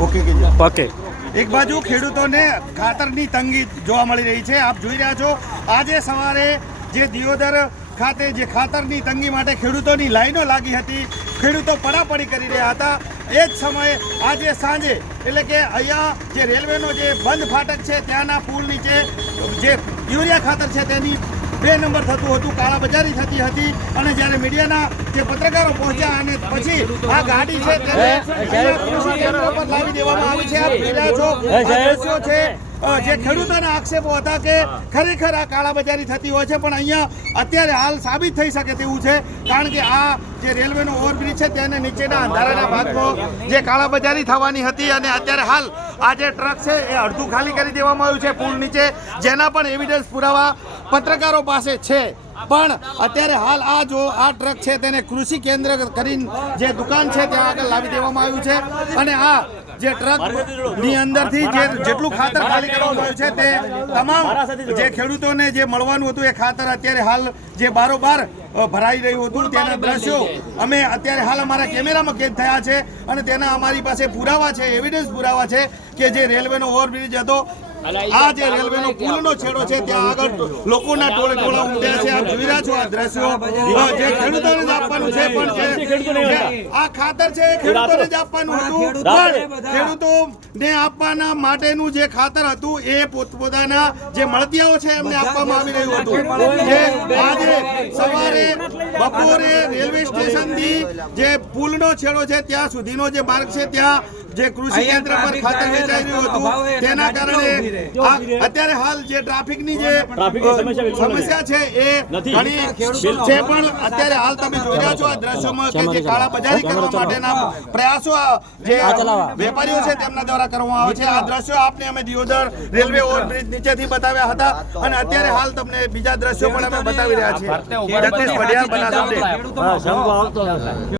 Okay એક બાજુ ખેડૂતોને ખાતરની તંગી જોવા મળી રહી છે। આપ જોઈ રહ્યા છો આજે સવારે જે દિયોદર ખાતે જે ખાતરની તંગી માટે ખેડૂતોની લાઈનો લાગી હતી, ખેડૂતો પડાપડી કરી રહ્યા હતા। એ જ સમયે આજે સાંજે એટલે કે અહીંયા જે રેલવેનો જે બંધ ફાટક છે ત્યાંના પુલ નીચે જે યુરિયા ખાતર છે તેની 2 નંબર થતું હતું, કાળાબજારી થતી હતી। અને જ્યારે મીડિયાના જે પત્રકારો પહોંચ્યા અને પછી આ ગાડી છે તેને કૃષિ કેન્દ્ર પર લાવી દેવામાં આવી છે। આપ જોઈ રહ્યા છો આ દ્રશ્યો છે જે ખેડૂતોના આક્ષેપો હતા કે ખરેખર આ કાળાબજારી થતી હોય છે, પણ અહીંયા અત્યારે હાલ સાબિત થઈ શકે તેવું છે, કારણ કે આ જે રેલવેનો ઓવરબ્રિજ છે તેને નીચેના અંધારાના ભાગમાં જે કાળાબજારી થવાની હતી અને અત્યારે હાલ આ જે ટ્રક છે એ અડધું ખાલી કરી દેવામાં આવ્યું છે પુલ નીચે, જેના પણ એવિડન્સ પુરાવા પત્રકારો પાસે છે। પણ અત્યારે હાલ આ જો આ ટ્રક છે તેને કૃષિ કેન્દ્ર કરીને જે દુકાન છે ત્યાં આગળ લાવી દેવામાં આવ્યું છે અને આ જે ટ્રકની અંદરથી જેટલું ખાતર ખાલી કરવામાં આવ્યું છે તે તમામ જે ખેડૂતોને જે મળવાનું હતું એ ખાતર અત્યારે હાલ જે બારોબાર ભરાઈ રહ્યું હતું તેના દ્રશ્યો અમે અત્યારે હાલ અમારા કેમેરામાં કેદ થયા છે અને તેના અમારી પાસે પુરાવા છે, એવિડન્સ પુરાવા છે કે જે રેલવેનો ઓવરબ્રિજ હતો, આ જે રેલવેનો પુલનો છેડો છે ત્યાં આગળ લોકોના ટોળે ટોળા ઉમટ્યા છે। આપ જોઈ રહ્યા છો આ દ્રશ્યો જે ખેડૂતોને જ આપવાનું છે, પણ આ ખાતર છે ખેડૂતોને જ આપવાનું હતું, પણ ખેડૂતોને આપવાના માટેનું જે ખાતર હતું એ પોતપોતાના જે મળતિયાઓ છે એમને આપવામાં આવી રહ્યું હતું। જે આજે સવારે બપોરે રેલવે સ્ટેશનથી જે પુલનો છેડો છે ત્યાં સુધીનો જે માર્ગ છે ત્યાં જે કૃષિ કેન્દ્ર પર ખાતર વેચાઈ રહ્યું હતું તેના કારણે અત્યારે હાલ જે ટ્રાફિકની જે સમસ્યા છે એ ઘણી છે, પણ અત્યારે હાલ તમે જોઈ રહ્યા છો આ દ્રશ્યોમાં કે જે કાળાબજારી કરવા માટેના પ્રયાસો જે વેપારીઓ છે તેમના દ્વારા કરવામાં આવે છે। આ દ્રશ્યો આપને અમે દિયોદર રેલવે ઓવરબ્રિજ નીચેથી બતાવ્યા હતા અને અત્યારે હાલ તમને બીજા દ્રશ્યો પણ અમે બતાવી રહ્યા છીએ। જગદીશ પઢિયાર, બનાસ અપડેટ।